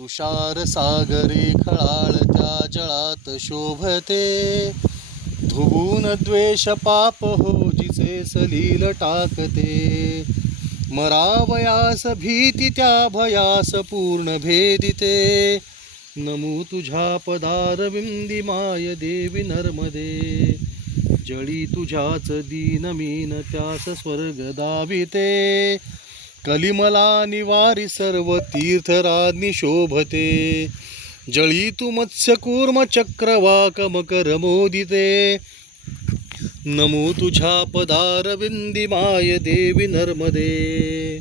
तुषार सागरी खळाळ त्या जळात शोभते. धुवून द्वेष पाप हो जिचे सलील टाकते. मरावयास भीती त्या भयास पूर्ण भेदिते. नमू तुझ्या पदारविंदी माय देवी नर्मदे. जळी तुझ्याच दीनमीन त्यास स्वर्ग दाविते. कलिमला निवारी सर्व तीर्थराज्ञी शोभते. जळी तू मत्स्यकूर्म चक्रवाक मकर मोदिते. नमो तुझ्या पदारविंदी माय देवी नर्मदे.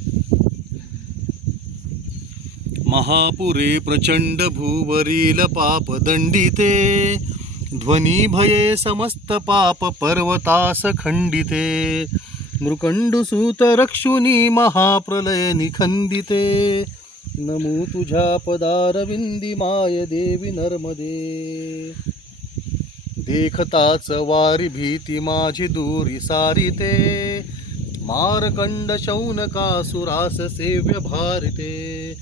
महापुरे प्रचंड भूवरील पाप दंडिते. ध्वनी भये समस्त पाप पर्वतास खंडिते. मृकंडुसूत रक्षुनी महाप्रलय निखंदिते। नमो तुझ्या पदारविंदी माय देवी नर्मदे। देखताच वारी भीती माझी दूरी सारिते। मारकंड शौनकासुरास सेव्य भारिते।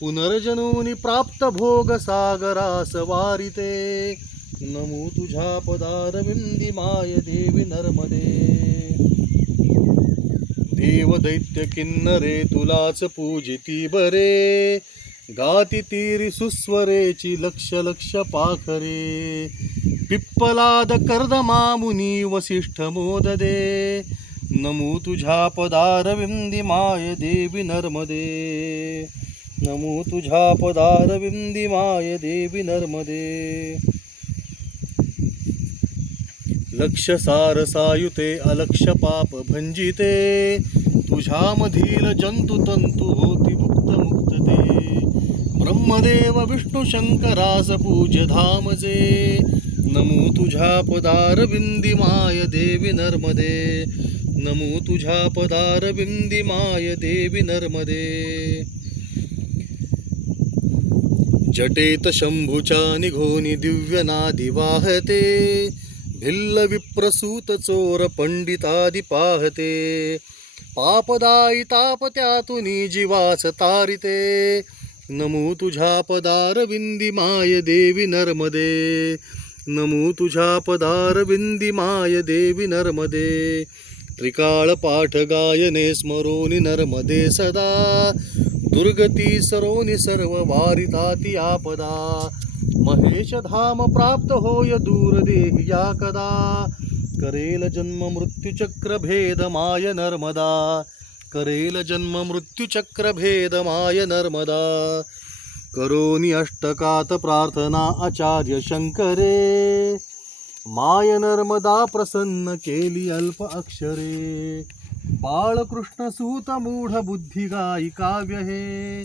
पुनर्जनूनी प्राप्त भोग सागरास वारिते। नमो तुझ्या पदारविंदी माय देवी नर्मदे। देव दैत्य किन्नरे तुलाच पूजिती बरे. गाती तीरी सुस्वरेची लक्ष लक्ष पाखरे. पिप्पलाद कर्दमा मुनी वसिष्ठ मोददे. नमो तुझ्या पदारविंदी माय देवी नर्मदे. नमो तुझ्या पदारविंदी माय देवी नर्मदे. लक्ष सारसायुते अलक्ष पाप भंजिते तुझ्यामधील जंतु तंतु होती मुक्त मुक्तते ब्रह्मदेव विष्णू शंकरास पूज धामजे नमो तुझ्या पदारविंदी माय देवी नर्मदे। नमो तुझ्या पदारविंदी माय देवी नर्मदे। जटेत शंभूच्या निघोनी दिव्य वाहते भिल्ल विप्रसूत चोर पंडितादि पाहते. पापदायी ताप त्यातुनी जीवास तारिते. नमो तुझ्या पदारविंदी माय देवी नर्मदे. नमो तुझ्या पदारविंदी माय देवी नर्मदे. त्रिकाळ पाठ गायने स्मरोनि नर्मदे सदा. दुर्गती सरोनि सर्व वारिताती आपदा. महेश धाम प्राप्त होय दूर देहिया कदा करेल जन्म मृत्यूचक्र भेद माय नर्मदा करेल जन्म मृत्यूचक्र भेद माय नर्मदा करोनी अष्टकात प्रार्थना आचार्य शंकरे माय नर्मदा प्रसन्न केली अल्प अक्षरे बाळकृष्ण सूत मूढ बुद्धी गायी काव्य हे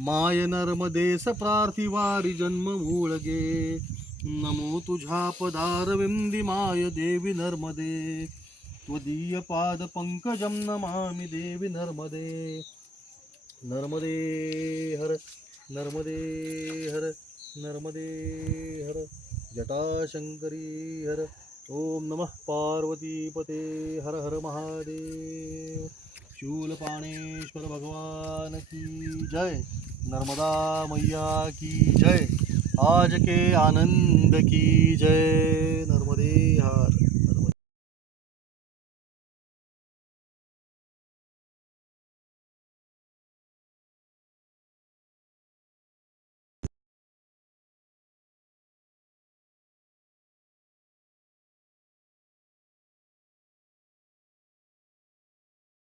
माय नर्मदेस प्रार्थिवारी जन्म मूळगे. नमो तुझ्या पदारविंदी माय देवी नर्मदे त्वदीय पाद पंकजम नमामि देवी नर्मदे नर्मदे हर नर्मदे हर नर्मदे हर. जटाशंकरी हर ओम नमः पार्वतीपते हर हर महादेव. शूलपाणेश्वर भगवान की जय. नर्मदा मैया की जय। आज के आनंद की जय नर्मदे हार।